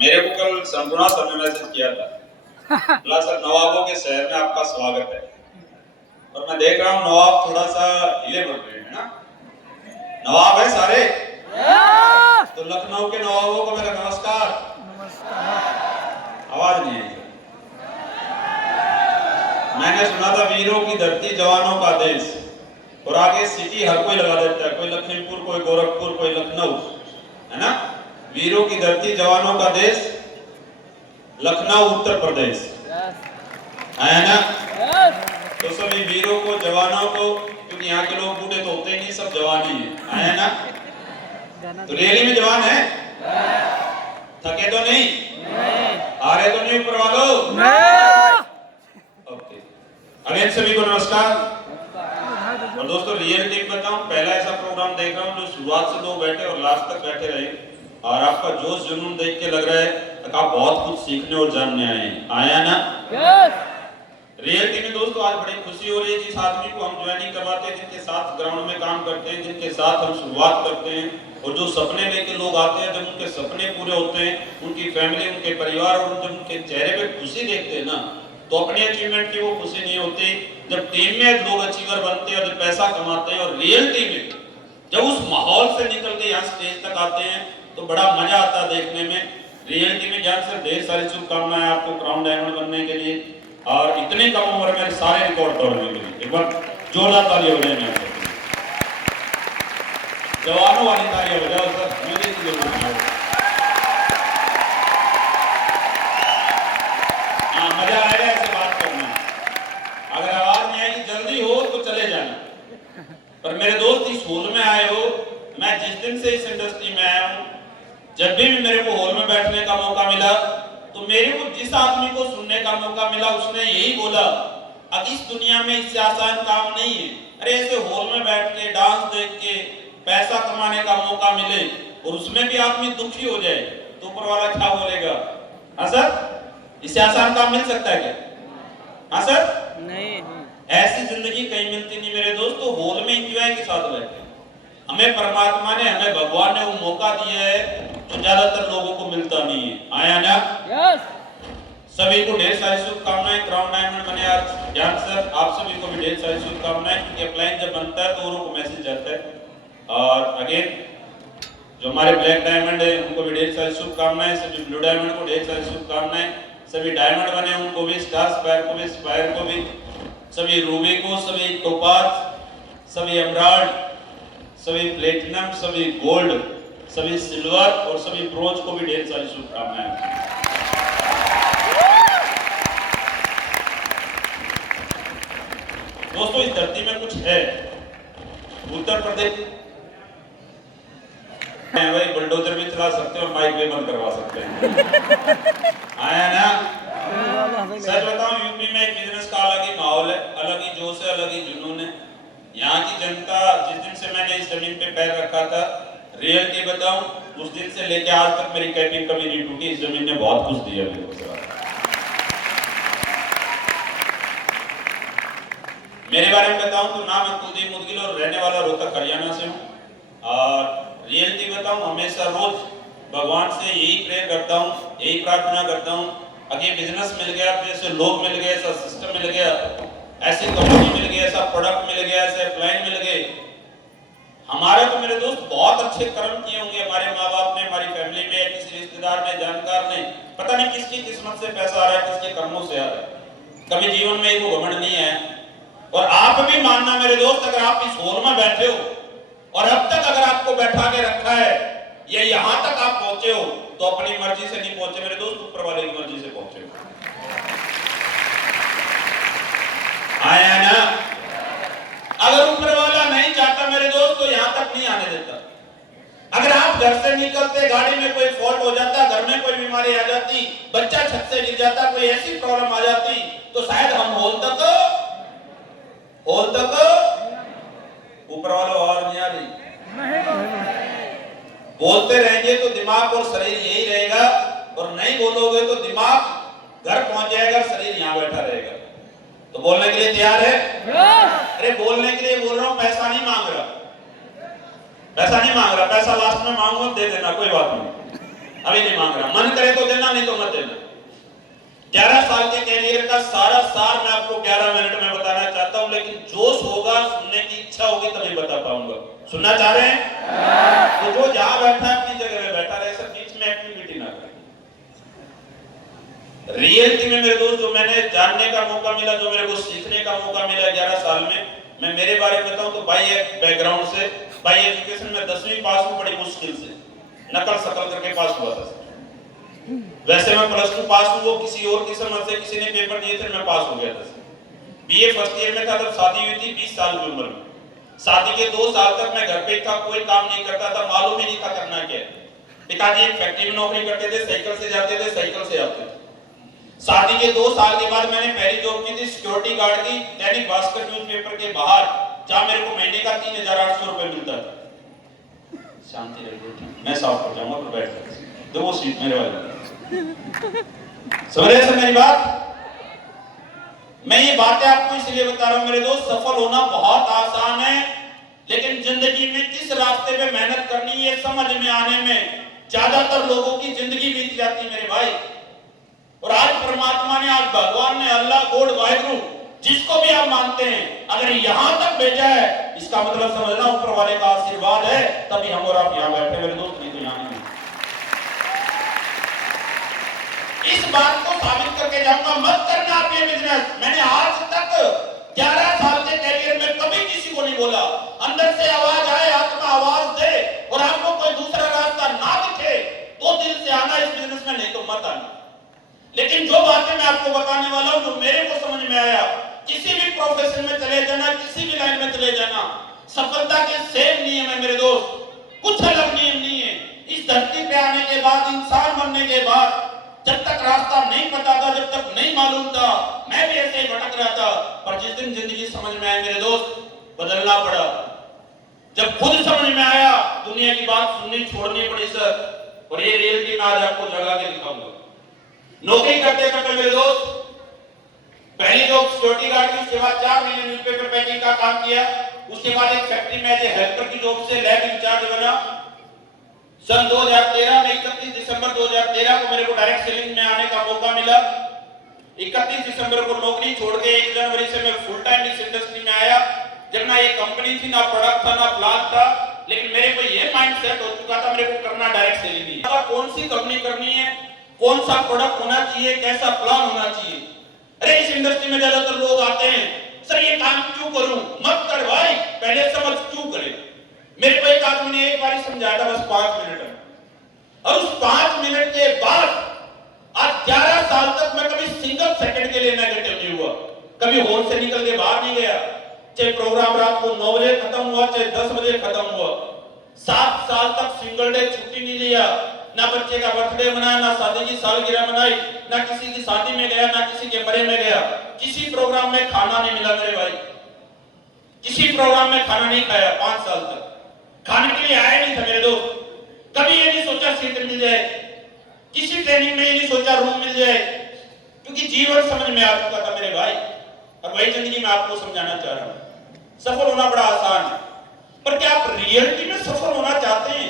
मेरे को कल संपूर्ण सर ने मैसेज किया था, बोला सर नवाबों के शहर में आपका स्वागत है। और मैं देख रहा हूँ नवाब थोड़ा सा हिले पड़ रहे हैं ना, नवाब है सारे, तो लखनऊ के नवाबों को मेरा नमस्कार। आवाज नहीं आई। मैंने सुना था वीरों की धरती जवानों का देश, और आगे सिटी हर कोई लगा देता है, कोई लखीमपुर, कोई गोरखपुर, कोई लखनऊ, है ना। वीरों की धरती जवानों का देश, लखनऊ उत्तर प्रदेश, है ना। तो सभी वीरों को, जवानों को, क्योंकि यहाँ के लोग बूढ़े तो होते ही नहीं, सब जवान ही है ना। तो रैली में जवान है, थके तो नहीं, हारे तो नहीं ऊपर वालों। ओके, अगेन सभी को नमस्कार। और दोस्तों रियलिटी बताऊं, पहला ऐसा प्रोग्राम देख रहा हूं जो शुरुआत से लोग बैठे और लास्ट तक बैठे रहे, और आपका जोश जुनून देख के लग रहा है कि आप बहुत कुछ सीखने और जानने आए हैं, आया ना। रियलिटी में दोस्तों आज बड़ी खुशी हो रही है जिस आदमी को हम ज्वाइनिंग करवाते हैं, जिनके साथ ग्राउंड में काम करते हैं, जिनके साथ हम शुरुआत करते हैं, और जो सपने लेके लोग आते हैं, जब उनके सपने पूरे होते हैं, उनकी फैमिली, उनके परिवार, और जब उनके चेहरे पे खुशी देखते हैं ना, तो अपने अचीवमेंट की वो खुशी नहीं होती। जब टीम में लोग अचीवर बनते हैं और जब पैसा कमाते हैं, और रियलिटी में जब उस माहौल से निकल के यहाँ स्टेज तक आते हैं, तो बड़ा मजा आता है देखने में। रियलिटी में ज्ञान सर ढेर सारी शुभकामनाएं आपको क्राउन डायमंड बनने के लिए, और इतने कम उम्र में सारे रिकॉर्ड तोड़ने के लिए। एक बार जोरदार ताली हो जाए, जवानों वाली ताली हो जाओ सर, मेरे की जरूरत है। हाँ, मजा आएगा ऐसे बात करने। अगर आवाज नहीं आएगी, जल्दी हो तो चले जाना। पर मेरे दोस्त इस हॉल में आए हो, मैं जिस दिन से इस इंडस्ट्री में आया हूँ, जब भी मेरे को हॉल में बैठने का मौका मिला, तो मेरे को जिस आदमी को सुनने का मौका मिला उसने यही बोला, अब इस दुनिया में इससे आसान काम नहीं है। अरे ऐसे हॉल में बैठ के डांस देख के पैसा कमाने का मौका मिले और उसमें भी आदमी दुखी हो जाए, तो ऊपर वाला क्या बोलेगा? हाँ सर, इससे आसान काम मिल सकता है क्या? हाँ सर, नहीं। ऐसी जिंदगी कहीं मिलती नहीं मेरे दोस्तों। हॉल में एंजॉय के साथ बैठे, हमें परमात्मा ने, हमें भगवान ने वो मौका दिया है जो ज्यादातर लोगों को मिलता नहीं है, आया ना। सभी को ढेर सारी शुभकामनाएं। क्राउन डायमंड बने आज ज्ञान सर, आप सभी को भी ढेर सारी शुभकामनाएं, क्योंकि अपलाइन जब बनता है तो औरों को मैसेज जाता है। और अगेन जो हमारे ब्लैक डायमंड है उनको भी ढेर सारी शुभकामनाएं, सभी ब्लू डायमंड को ढेर सारी शुभकामनाएं, सभी डायमंड बने उनको भी, स्टार स्पायर को भी, स्पायर को भी, सभी रूबी को, सभी टोपाज, सभी एमराल्ड, सभी प्लेटिनम, सभी गोल्ड, सभी सिल्वर और सभी ब्रोंज को भी ढेर सारी शुभकामनाएं। दोस्तों इस धरती में कुछ है, उत्तर प्रदेश भाई बुलडोजर भी चला सकते हो, माइक भी बंद करवा सकते हैं, आया ना। सच बताऊं, यूपी में एक बिजनेस का अलग ही माहौल है, अलग ही जोश है, अलग ही जुनून है। यहाँ की जनता, जिस दिन से मैंने इस जमीन पे पैर रखा था, रियलिटी बताऊं, उस दिन से लेके आज तक मेरी कैपिंग कभी नहीं टूटी। इस जमीन ने बहुत कुछ दिया मेरे को। मेरे बारे में बताऊं तो नाम है कुलदीप मुदगिल और रहने वाला रोहतक हरियाणा से हूँ। और रियलिटी बताऊं, हमेशा रोज भगवान से यही प्रेयर करता हूँ, यही प्रार्थना करता हूँ, अगर बिजनेस मिल गया, ऐसे लोग मिल गए, ऐसा सिस्टम मिल गया, ऐसी कंपनी मिल गई, ऐसा प्रोडक्ट मिल गया, ऐसे क्लाइंट मिल गए। हमारे तो मेरे दोस्त बहुत अच्छे कर्म किए होंगे, हमारे माँ बाप ने, हमारी फैमिली में, किसी रिश्तेदार ने, जानकार ने, पता नहीं किसकी किस्मत से पैसा आ रहा है, किसके कर्मों से आ रहा है। कभी जीवन में एक घमंड नहीं है। और आप भी मानना मेरे दोस्त, अगर आप इस हॉल में बैठे हो और अब तक अगर आपको बैठा के रखा है, या यहां तक आप पहुंचे हो, तो अपनी मर्जी से नहीं पहुंचे मेरे दोस्त, ऊपर वाले की मर्जी से पहुंचे हो, आया ना। अगर ऊपर वाला नहीं चाहता मेरे दोस्त तो यहां तक नहीं आने देता। अगर आप घर से निकलते, गाड़ी में कोई फॉल्ट हो जाता, घर में कोई बीमारी आ जाती, बच्चा छत से गिर जाता, कोई ऐसी प्रॉब्लम आ जाती, तो शायद हम हॉल तक ऊपर वाला आवाज नहीं आ रही, बोलते रहेंगे तो दिमाग और शरीर यही रहेगा, और नहीं बोलोगे तो दिमाग घर पहुंच जाएगा, शरीर यहां बैठा रहेगा। तो बोलने के लिए तैयार है? अरे बोलने के लिए बोल रहा हूं, पैसा नहीं मांग रहा, पैसा नहीं मांग रहा, पैसा लास्ट में मांगूंगा, दे देना, कोई बात नहीं, अभी नहीं मांग रहा। मन करे तो देना। देना, नहीं तो मत देना। 11 साल के कैरियर का सारा सार मैं आपको 11 मिनट में बताना चाहता हूं, लेकिन जोश होगा, सुनने की इच्छा होगी तभी बता पाऊंगा। सुनना चाह रहे हैं? तो जो जहां बैठा है अपनी जगह में बैठा रहे, सब बीच में एक्टिविटी ना करे। रियलिटी में मेरे दोस्त, जो मैंने जानने का मौका मिला, जो मेरे को सीखने का मौका मिला 11 साल में, मैं मेरे बारे में बताऊं तो बाई बैकग्राउंड से, बाई एजुकेशन में 10वीं पास हूं, बड़ी मुश्किल से नकल सकल करके पास हुआ था। वैसे मैं +2 पास हूं, वो किसी और किस्मत से किसी ने पेपर दिए थे, मैं पास हो गया था। बीए फर्स्ट ईयर में था, तब शादी हुई थी 20 साल की उम्र में। शादी के 2 साल तक मैं घर पे था, कोई काम नहीं करता था, मालूम ही नहीं था करना क्या है। पिताजी एक फैक्ट्री में नौकरी करते थे, साइकिल से जाते थे, साइकिल से आते थे। शादी के 2 साल के बाद मैंने पहली जॉब की थी सिक्योरिटी गार्ड की, दैनिक भास्कर न्यूज़पेपर के बाहर, जहां मेरे को महीने का 3800 रुपए मिलता था। शांति रखिए, मैं साफ कर जाऊंगा, तो बैठ जाइए, दो वो सीट मेरे वाली। समझ रहे हैं मेरी बात? मैं ये बातें आपको इसलिए बता रहा हूं मेरे दोस्त, सफल होना बहुत आसान है, लेकिन जिंदगी में किस रास्ते पे मेहनत करनी है समझ में आने में ज्यादातर लोगों की जिंदगी बीत जाती है मेरे भाई। और आज परमात्मा ने, आज भगवान ने, अल्लाह, गॉड, वाहिगुरु, जिसको भी आप मानते हैं, अगर यहां तक भेजा है, इसका मतलब समझना ऊपर वाले का आशीर्वाद है, तभी हम और आप यहां बैठे मेरे दोस्त, नहीं तो यहां नहीं। इस बात को साबित करके जाऊंगा, मत करना आप ये बिजनेस। मैंने आज तक 11 साल के कैरियर में कभी किसी को नहीं बोला, अंदर से आवाज आए, आत्मा आवाज दे और आपको कोई दूसरा रास्ता ना दिखे तो दिल से आना इस बिजनेस में, नहीं तो मत आना। लेकिन जो बातें मैं आपको बताने वाला हूं, जो मेरे को समझ में आया, किसी भी प्रोफेशन में चले जाना, किसी भी लाइन में चले जाना, सफलता के सेम नियम है मेरे दोस्त, कुछ अलग नियम नहीं है। इस धरती पे आने के बाद, इंसान बनने के बाद, जब तक रास्ता नहीं पता था, जब तक नहीं मालूम था, मैं भी ऐसे ही भटक रहा था। पर जिस दिन जिंदगी समझ में आई मेरे दोस्त, बदलना पड़ा। जब खुद समझ में आया, दुनिया की बात सुननी छोड़नी पड़ी सर। और ये रियलिटी में आज आपको जगा के दिखाऊंगा। नौकरी करते करते मेरे दोस्त, पहली जॉब सिक्योरिटी गार्ड की, उसके बाद 4 महीने न्यूज़पेपर पैकिंग का काम किया, उसके बाद एक फैक्ट्री में एज ए हेल्पर की जॉब से लैब इंचार्ज बना। सन 2013 में 31 दिसंबर 2013 को मेरे को डायरेक्ट सेलिंग में आने का मौका मिला। 31 दिसंबर को नौकरी छोड़ के 1 जनवरी से मैं फुल टाइम इस इंडस्ट्री में आया। जब ना ये कंपनी थी, ना प्रोडक्ट था, ना प्लान था, लेकिन मेरे को ये माइंड सेट हो चुका था, मेरे को करना डायरेक्ट सेलिंग ही। कौन सी कंपनी करनी है, कौन सा प्रोडक्ट होना चाहिए, कैसा प्लान होना चाहिए। अरे इस इंडस्ट्री में ज्यादातर लोग आते हैं, सर ये काम क्यों करूं, मत कर भाई, पहले समझ क्यों करें। मेरे को एक आदमी ने एक बार समझाया था, बस 5 मिनट में, और उस 5 मिनट के बाद आज 11 साल तक मैं कभी सिंगल सेकंड के लिए नेगेटिव नहीं हुआ, कभी होल से निकल के बाहर नहीं गया। चाहे प्रोग्राम रात को 9 बजे खत्म हुआ, चाहे 10 बजे खत्म हुआ, 7 साल तक सिंगल डे छुट्टी नहीं लिया, ना बच्चे का बर्थडे मनाया, ना शादी की सालगिरह मनाई, ना किसी की शादी में गया, ना किसी के मरे में गया। किसी प्रोग्राम में खाना नहीं मिला मेरे भाई, किसी प्रोग्राम में खाना नहीं खाया 5 साल तक, खाने के लिए आया नहीं था मेरे दोस्त। कभी ये नहीं सोचा सीट मिल जाए, किसी ट्रेनिंग में ये नहीं सोचा रूम मिल जाए, क्योंकि जीवन समझ में आ चुका था मेरे भाई। और वही जिंदगी में आपको समझाना चाह रहा हूं। सफल होना बड़ा आसान है, पर क्या आप रियलिटी में सफल होना चाहते हैं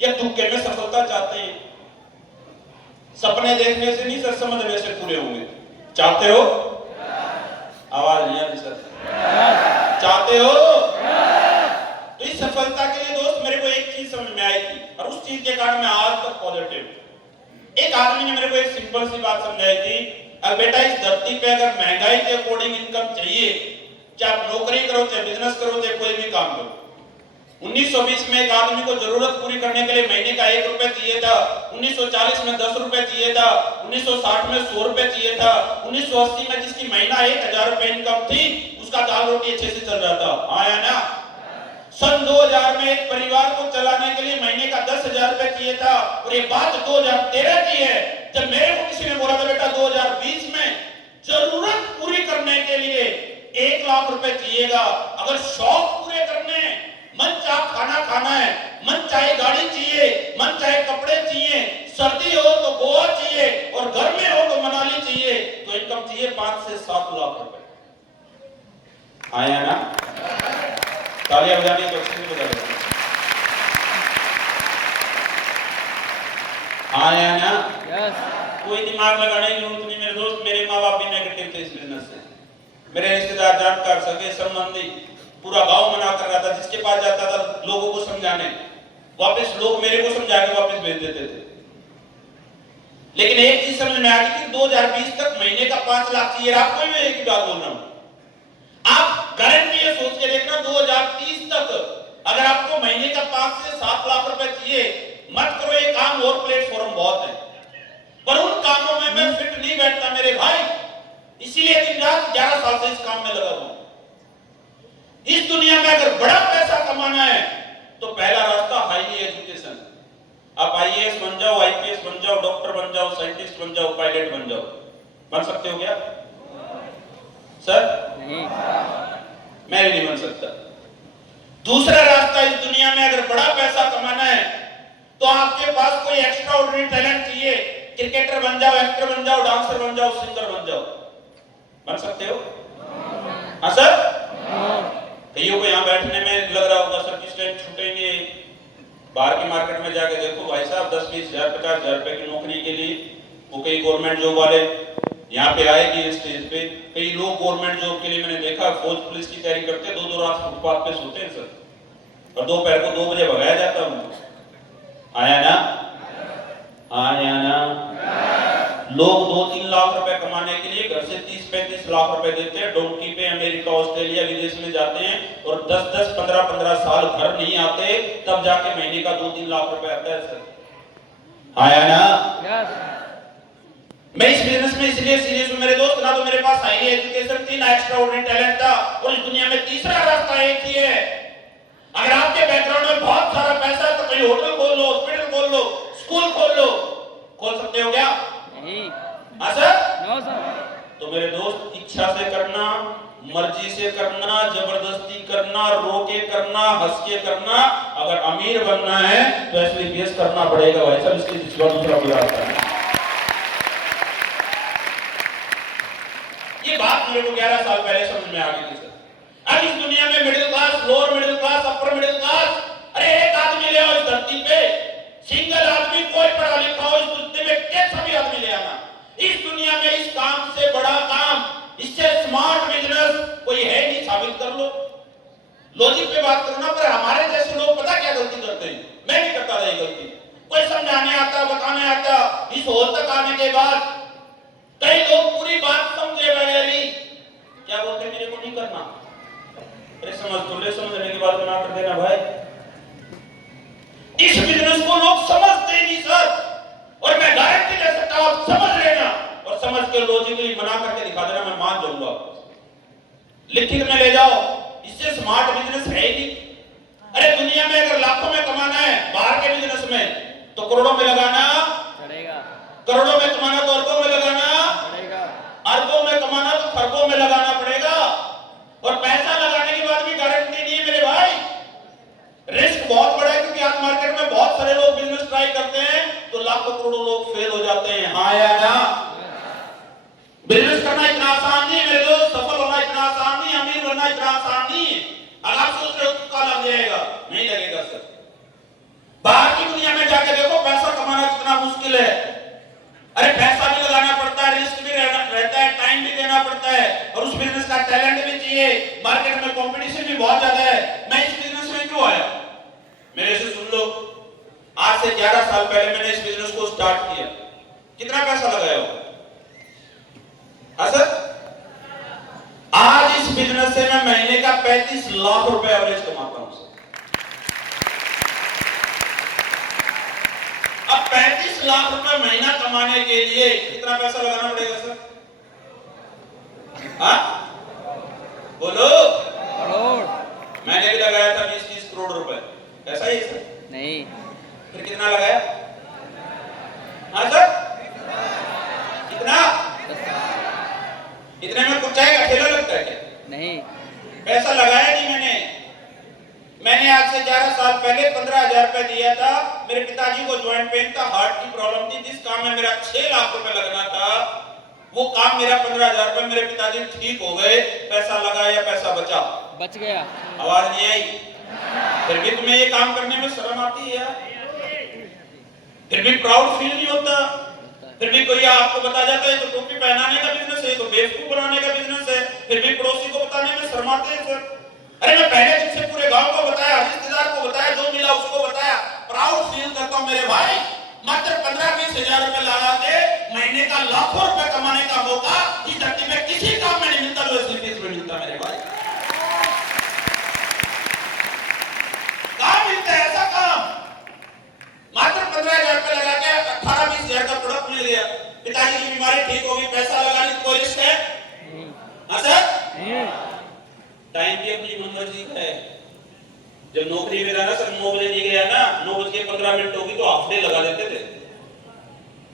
या तुक्के में सफलता चाहते हैं? सपने देखने से नहीं सर, समझने से पूरे होंगे। चाहते हो? आवाज नहीं आ रही सर। चाहते हो? तो इस सफलता के लिए दोस्त मेरे को एक चीज समझ में आई थी, और उस चीज के कारण मैं आज तक पॉजिटिव। एक आदमी ने मेरे को एक सिंपल सी बात समझाई थी, अब बेटा इस धरती पे अगर महंगाई के अकॉर्डिंग इनकम चाहिए, चाहे आप नौकरी करो, चाहे बिजनेस करो, चाहे कोई भी काम करो। 1920 में एक आदमी को जरूरत पूरी करने के लिए महीने का 1 रुपए चाहिए था, 1940 में 10 रुपए चाहिए था, 1960 में 100 रुपए चाहिए था, 1980 में जिसकी महीना 1000 रुपए इनकम थी, उसका दाल रोटी अच्छे से चल रहा था। आया ना? सन 2000 में एक परिवार को चलाने के लिए महीने का 10,000 रुपए चाहिए था, और ये बात 2013 की है, जब मेरे को किसी ने बोला था बेटा 2020 में जरूरत पूरी करने के लिए 1 लाख रुपए चाहिएगा, अगर शौक पूरे करने, मन चाहे खाना खाना है, मन चाहे गाड़ी चाहिए, मन चाहे कपड़े चाहिए, सर्दी हो तो गोवा चाहिए, और घर में हो तो मनाली चाहिए, तो इनकम चाहिए 5 से 7 लाख रुपए। आया ना? तालियां बजाने तो अच्छी नहीं बजा रहे। हाँ या ना? यस। कोई दिमाग लगाने की जरूरत नहीं मेरे दोस्त। मेरे माँ बाप भी नेगेटिव थे इस बिजनेस से। मेरे रिश्तेदार, जानकार, सगे संबंधी, पूरा गांव मना कर रहा था। जिसके पास जाता था लोगों को समझाने, वापस लोग मेरे को समझा के वापस भेज देते थे। लेकिन एक चीज समझ में आ गई कि 2020 तक महीने का 5 लाख चाहिए। आपको मैं एक ही बात बोल रहा हूं, आप गारंटी ये सोच के देखना 2030 तक अगर आपको महीने का 5 से 7 लाख रुपए चाहिए, मत करो ये काम। और प्लेटफॉर्म बहुत है, पर उन कामों में मैं फिट नहीं बैठता मेरे भाई। इसीलिए दिन रात 11 साल से इस काम में लगा हुआ। इस दुनिया में अगर बड़ा पैसा कमाना है तो पहला रास्ता हाई एजुकेशन। आप आईएएस बन जाओ, आईपीएस बन जाओ, डॉक्टर बन जाओ, साइंटिस्ट बन जाओ, पायलट बन जाओ। बन सकते हो क्या सर? नहीं। मैं भी नहीं बन सकता। दूसरा रास्ता, इस दुनिया में अगर बड़ा पैसा कमाना है तो आपके पास कोई एक्स्ट्रा ऑर्डिनरी टैलेंट चाहिए। क्रिकेटर बन जाओ, एक्टर बन जाओ, डांसर बन जाओ, सिंगर बन जाओ। बन सकते हो? हाँ सर? कईयों को यहाँ बैठने में लग रहा होगा सर किस टाइम छूटेंगे। बाहर की मार्केट में जाके देखो भाई साहब, 10-20 हजार 50 हजार रुपए की नौकरी के लिए वो कई गवर्नमेंट जॉब वाले यहाँ पे आएगी स्टेज पे। कई लोग गवर्नमेंट जॉब के लिए मैंने देखा फौज पुलिस की तैयारी करते हैं, 2-2 रात फुटपाथ पे सोते हैं सर, और दोपहर को 2 बजे भगाया जाता है उनको। आया ना? आया ना? लोग 2-3 लाख रुपए कमाने के लिए घर से 30-35 लाख रुपए देते हैं, डोंकी पे अमेरिका, ऑस्ट्रेलिया, विदेश में जाते हैं और 10-10, 15-15 साल घर नहीं आते, तब जाके महीने का 2-3 लाख रुपए आता है सर। आया ना? यस। मैं इस बिजनेस में इसलिए सीरियस हूं मेरे दोस्त, ना तो मेरे पास हाई एजुकेशन थी, ना एक्स्ट्रा ऑर्डिनरी टैलेंट था, और इस दुनिया में तीसरा रास्ता एक ही है। अगर आपके बैकग्राउंड में बहुत सारा पैसा है तो कोई होटल खोल लो, हॉस्पिटल खोल लो, स्कूल खोल लो। खोल सकते हो क्या? नहीं। हाँ सर? No sir. तो मेरे दोस्त, इच्छा से करना, मर्जी से करना, जबरदस्ती करना, रोके करना, हंस के करना। अगर अमीर बनना है तो एसबीपीएस करना पड़ेगा भाई साहब, इसके सिवा दूसरा कोई रास्ता नहीं। ये बात मेरे को 11 साल पहले समझ में आ गई थी सर। अब इस दुनिया में middle class, lower middle class, upper middle class, अरे एक आदमी ले आओ इस धरती पे, सिंगल आदमी, कोई पढ़ा लिखा हो इस दुनिया में, कैसा भी आदमी ले आना। इस दुनिया में इस काम से बड़ा काम, इससे स्मार्ट बिजनेस कोई है नहीं, साबित कर लो। लॉजिक पे बात करो ना। पर हमारे जैसे लोग पता क्या गलती करते हैं, मैं भी करता था ये गलती। कोई समझाने आता, बताने आता, इस होल तक आने के बाद कई लोग पूरी बात समझे बगैर क्या बोलते, मेरे को नहीं करना। अरे समझ तो ले, समझने के बाद ना कर देना भाई। इस बिजनेस को लोग समझते नहीं सर, और मैं गारंटी ले सकता हूं आप समझ लेना, और समझ के लॉजिकली बना करके दिखा देना, मैं मान जाऊंगा। लिखित में ले जाओ, इससे स्मार्ट बिजनेस है ही नहीं। अरे दुनिया में अगर लाखों में कमाना है बाहर के बिजनेस में तो करोड़ों में लगाना पड़ेगा। करोड़ों में कमाना तो अरबों में लगाना पड़ेगा। अरबों में कमाना तो खरबों में लगाना पड़ेगा। और पैसा लगाने के बाद भी गारंटी नहीं है मेरे भाई। रिस्क बहुत बड़ा है, क्योंकि आज मार्केट में बहुत सारे लोग बिजनेस ट्राई करते हैं तो लाखों करोड़ों लोग फेल हो जाते हैं। हाँ या ना? बिजनेस करना इतना आसान नहीं है मेरे दोस्त, सफल होना इतना आसान नहीं, अमीर बनना इतना आसान नहीं है। अगर आप सोच रहे हो तुक्का लग जाएगा, नहीं लगेगा सर। बाहर की दुनिया में जाके देखो पैसा कमाना कितना मुश्किल है। अरे पैसा भी लगाना पड़ता है, रिस्क भी रहता है, टाइम भी देना पड़ता है, और उस बिजनेस का टैलेंट भी चाहिए। मार्केट में कंपटीशन भी बहुत ज्यादा है। मैं इस बिजनेस में क्यों आया, मेरे से सुन लो। आज से 11 साल पहले मैंने इस बिजनेस को स्टार्ट किया। कितना पैसा लगाया हो? हाँ सर? आज इस बिजनेस से मैं महीने का 35 लाख रुपए एवरेज कमाता हूं। अब 35 लाख रुपए महीना कमाने के लिए कितना पैसा लगाना पड़ेगा सर? हाँ बोलो। करोड़। मैंने भी लगाया था 20-30 करोड़ रुपए, ऐसा ही सर? नहीं। फिर कितना लगाया? हाँ सर? कितना? इतने में कुछ जाएगा, अकेला लगता है क्या? नहीं। पैसा लगाया नहीं मैंने आज से 11 साल पहले 15,000 रुपए दिया था। मेरे पिताजी को ज्वाइंट पेन था, हार्ट की प्रॉब्लम थी। जिस काम में मेरा 6 लाख रुपए लगना था, वो काम मेरा 15,000 रुपए, मेरे पिताजी ठीक हो गए। पैसा लगाया, पैसा बचा, बच गया। आवाज नहीं आई। फिर भी तुम्हें ये काम करने में शर्म आती है यार? फिर भी प्राउड फील नहीं होता। फिर भी कोई आपको बता जाता है तो टोपी पहनाने का बिजनेस है, तो बेवकूफ बनाने का बिजनेस है, फिर भी पड़ोसी को बताने में शर्माते हैं सर। अरे मैं पहले दिन से पूरे गांव को बताया, रिश्तेदार को बताया, जो मिला उसको बताया। प्राउड फील करता हूं मेरे भाई। मात्र 15-20 हजार रुपए लगा के महीने का लाखों रुपए कमाने का मौका इस धरती में किसी काम में नहीं मिलता जो इस में मिलता मेरे भाई। काम मिलता है ऐसा काम। मात्र 15,000 रुपए लगा के 18-20 हजार का प्रोडक्ट मिल गया। पिताजी की बीमारी ठीक होगी, पैसा लगाने की कोई रिस्क है? हाँ सर, टाइम भी अपनी मनमर्जी का है। जब नौकरी में था ना सर, 9 बजे नहीं गया ना, 9 बज के 15 मिनट होगी तो हाफ डे लगा देते थे,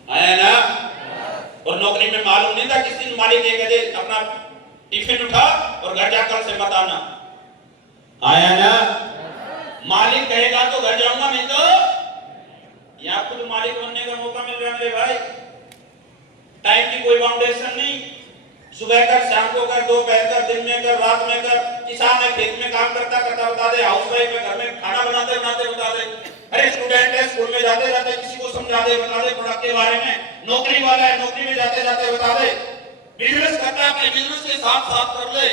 आया ना। और नौकरी में मालूम नहीं था किस दिन मालिक ये कहे अपना टिफिन उठा और घर जाकर से मत आना, आया ना। मालिक कहेगा तो घर जाऊंगा, नहीं तो यहाँ खुद मालिक बनने का मौका मिल रहा है भाई। टाइम की कोई बाउंडेशन नहीं, सुबह कर, शाम को कर, दोपहर कर, दिन में कर, रात में कर। किसान है, खेत में काम करता करता बता दे, हाउसवाइफ है, घर में खाना बनाते बनाते बता दे। अरे स्टूडेंट है, स्कूल में जाते जाते किसी को समझा दे, बता दे प्रोडक्ट के बारे में। नौकरी वाला है, नौकरी में जाते जाते बता दे। बिजनेस करता है, अपने बिजनेस के साथ साथ कर ले।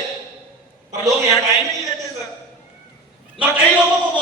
पर लोग यहाँ टाइम नहीं देते सर। मैं कई लोगों को